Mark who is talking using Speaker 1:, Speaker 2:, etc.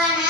Speaker 1: para